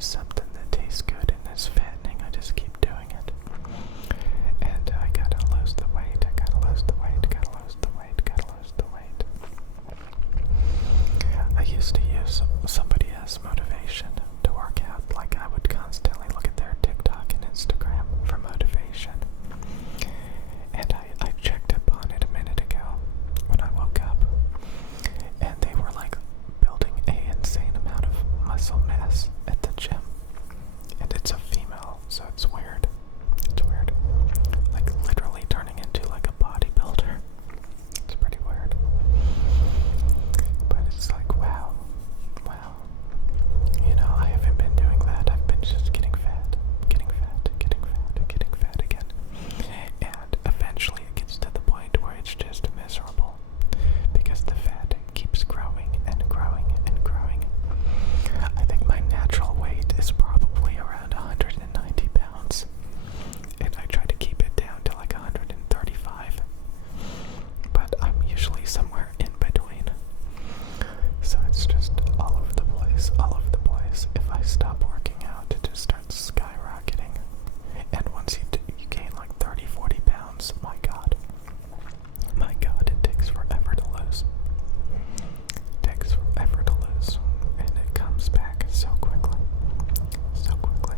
something that tastes good and is fattening, I just keep doing it. And I gotta lose the weight, I gotta lose the weight, gotta lose the weight, gotta lose the weight. I used to use somebody else's motivation to work out. Like, I would constantly look at their TikTok and Instagram for motivation. And I checked up on it a minute ago when I woke up. And they were like building an insane amount of muscle mass at the gym. And it's a female, so it's weird. It's weird. Like literally turning into like a bodybuilder. It's pretty weird. But it's like, wow. Wow. You know, I haven't been doing that. I've been just getting fat. Getting fat. Getting fat. Getting fat again. And eventually it gets to the point where it's just miserable. Because the fat keeps growing and growing and growing. I think my natural weight is probably around 190 pounds. And I try to keep it down to like 135. But I'm usually somewhere in between. So it's just all over the place, all over the place. If I stop working out, it just starts skyrocketing. And once you gain like 30, 40 pounds, my God, it takes forever to lose. It takes forever to lose. And it comes back so quickly. So quickly.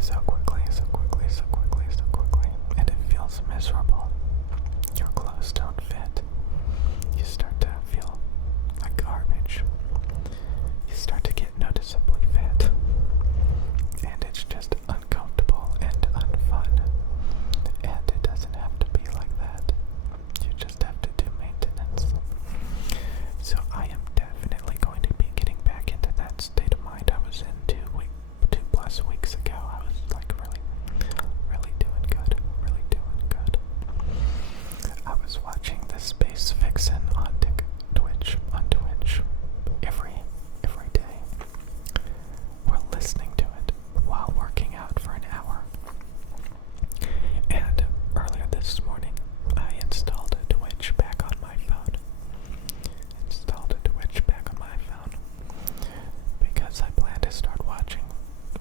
So quickly, so quickly, so quickly, so quickly. And it feels miserable. Your clothes don't fit. You start to feel like garbage. You start to get noticeably fat. And it's just uncomfortable and unfun. And it doesn't have to be like that. You just have to do maintenance. So I am definitely going to be getting back into that state of mind I was in 2+ weeks ago. I was like really doing good. Really doing good. I was watching the Space Vixen on Twitch every day. We're listening to it while working out for an hour. And earlier this morning, I installed Twitch back on my phone. Because I plan to start watching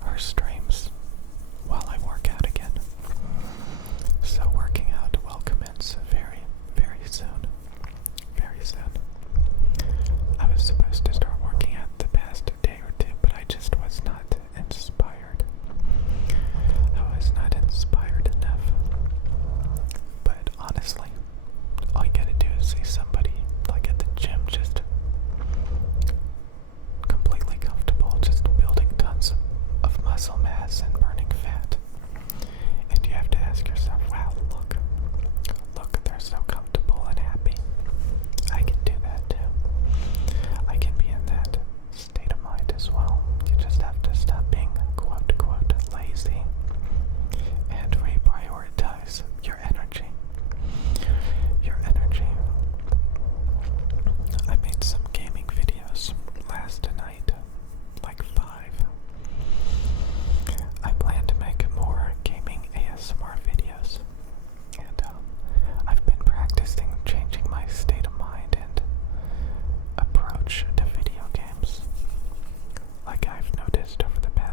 her streams while I work out again. So working out will commence very, very soon. Very soon. I was supposed to start working out the past day or two, but I just was not inspired. I was not inspired enough. But honestly, all you gotta do is see somebody like at the gym just completely comfortable, just building tons of muscle mass and burning fat. And you have to ask yourself, wow, look, they're so comfortable and happy. I can do that too. I can be in that state of mind as well. You just have to stop being quote unquote lazy and reprioritize your energy. Your energy. I made some gaming videos last night, like 5. I plan to make more gaming ASMR videos. And I've been practicing changing my state of mind and approach to video games. Like I've noticed over the past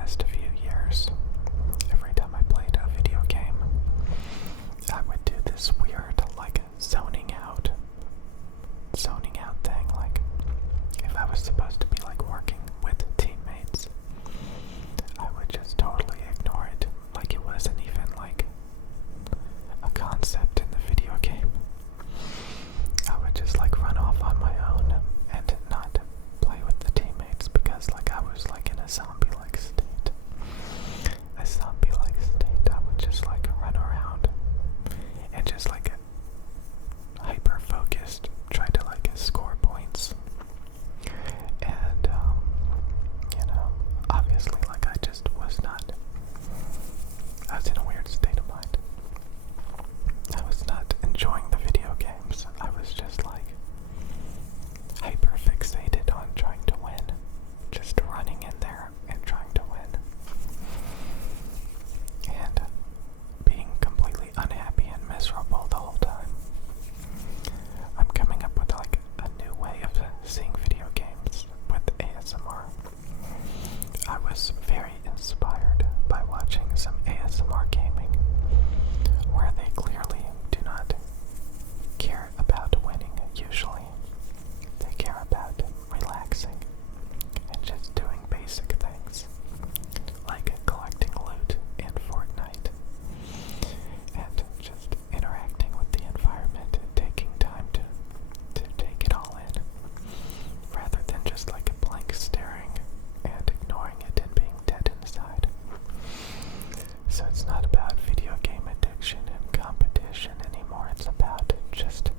very inspired by watching some ASMR gaming, where they clearly do not care about winning usually. They care about relaxing and just doing basic things, like collecting loot in Fortnite, and just interacting with the environment and taking time to take it all in, rather than just like a blank staring and ignoring it and being dead inside. So it's not about video game addiction and competition anymore. It's about just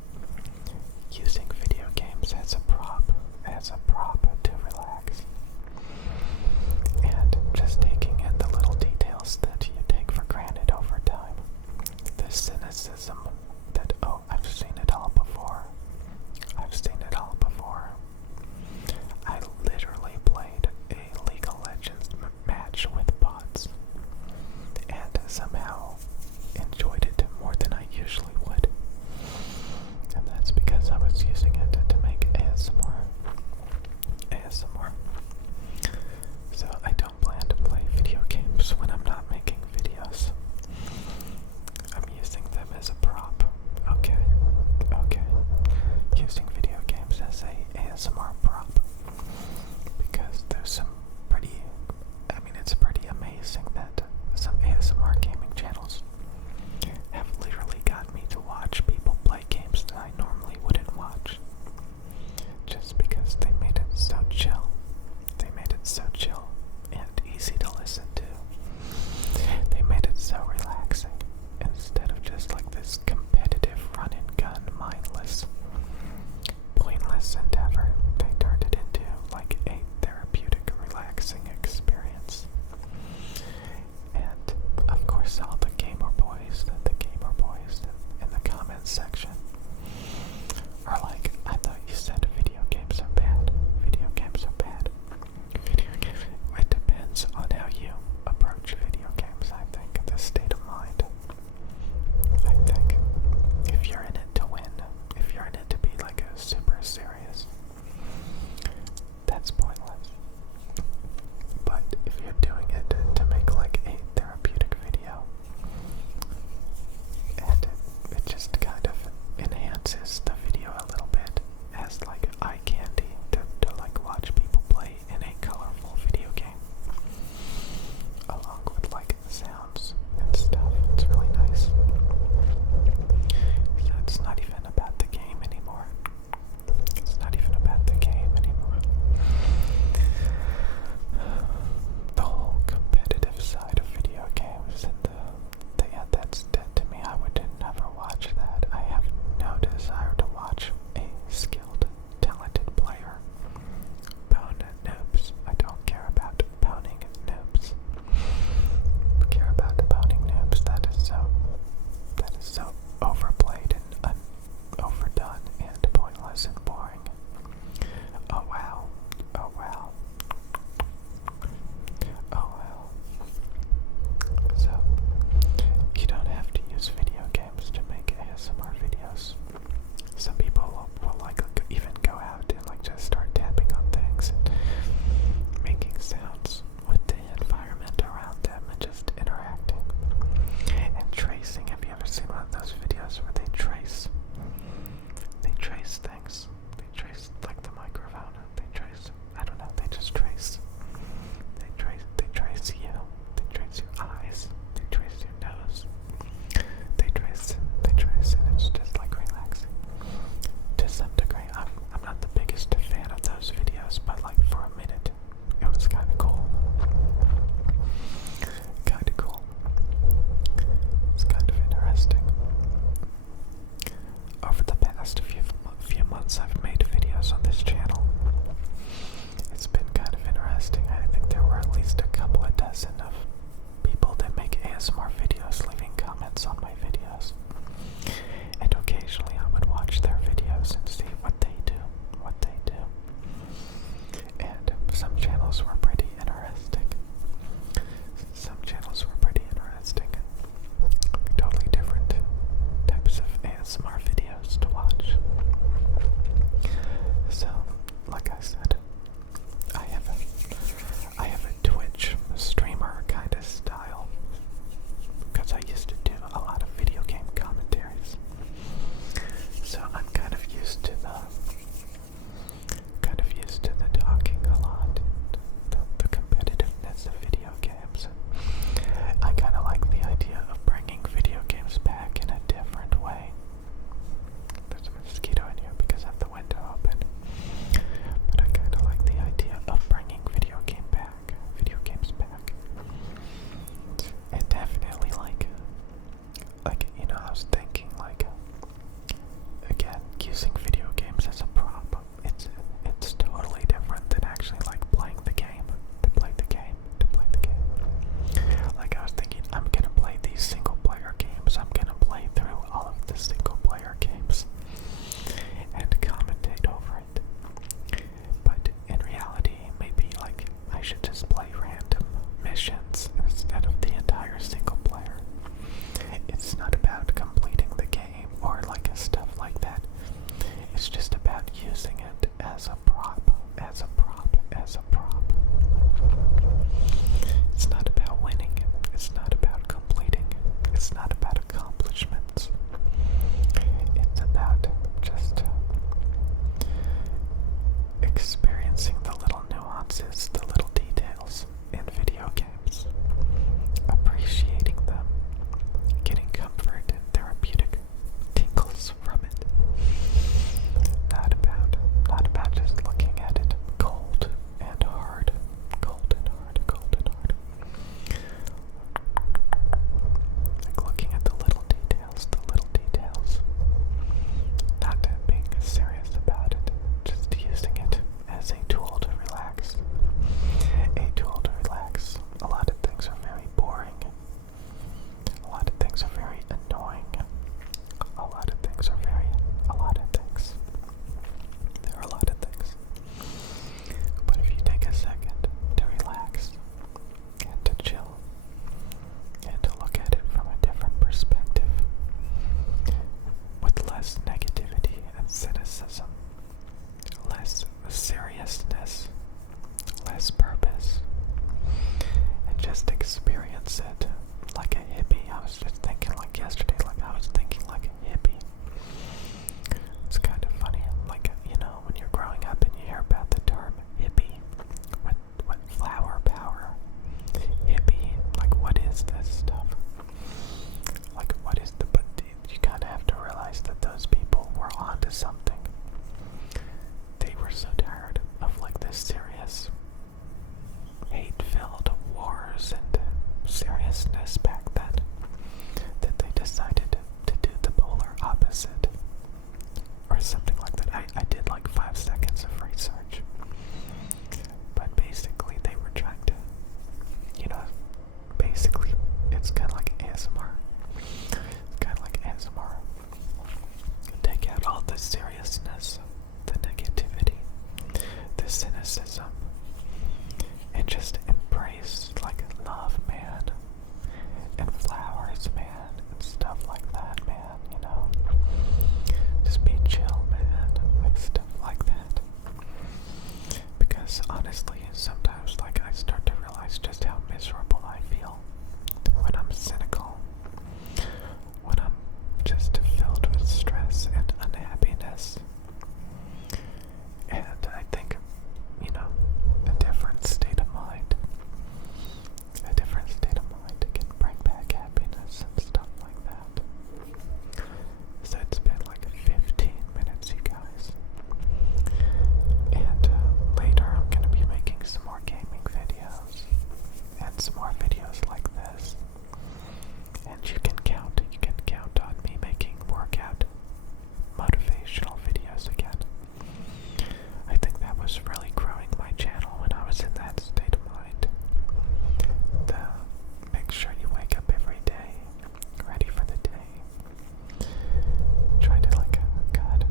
and some more videos like this. And you can count on me making workout motivational videos again. I think that was really growing my channel when I was in that state of mind. Make sure you wake up every day, ready for the day. Try to God.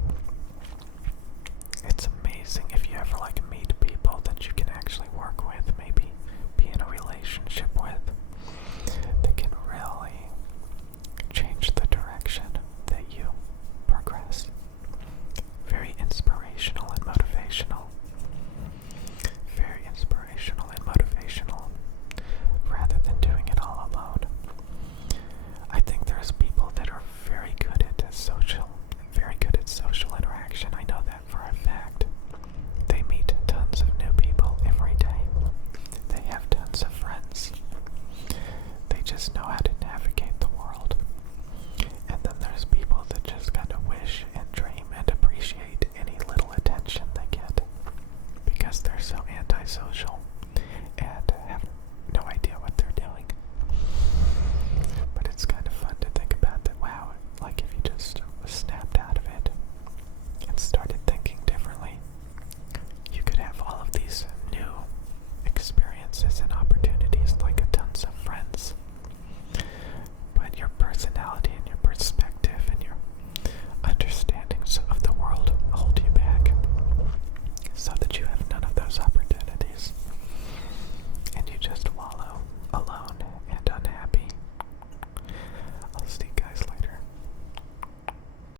It's amazing if you ever meet people that you can actually work with, maybe be in a relationship with, that can really change the direction that you progress. Very inspirational and motivational. Very inspirational and motivational, rather than doing it all alone. I think there's people that are very good at social interaction. I know that for a fact. They meet tons of new people every day. They have tons of friends. They just know how to navigate the world. And then there's people that just kind of wish and dream and appreciate any little attention they get because they're so antisocial.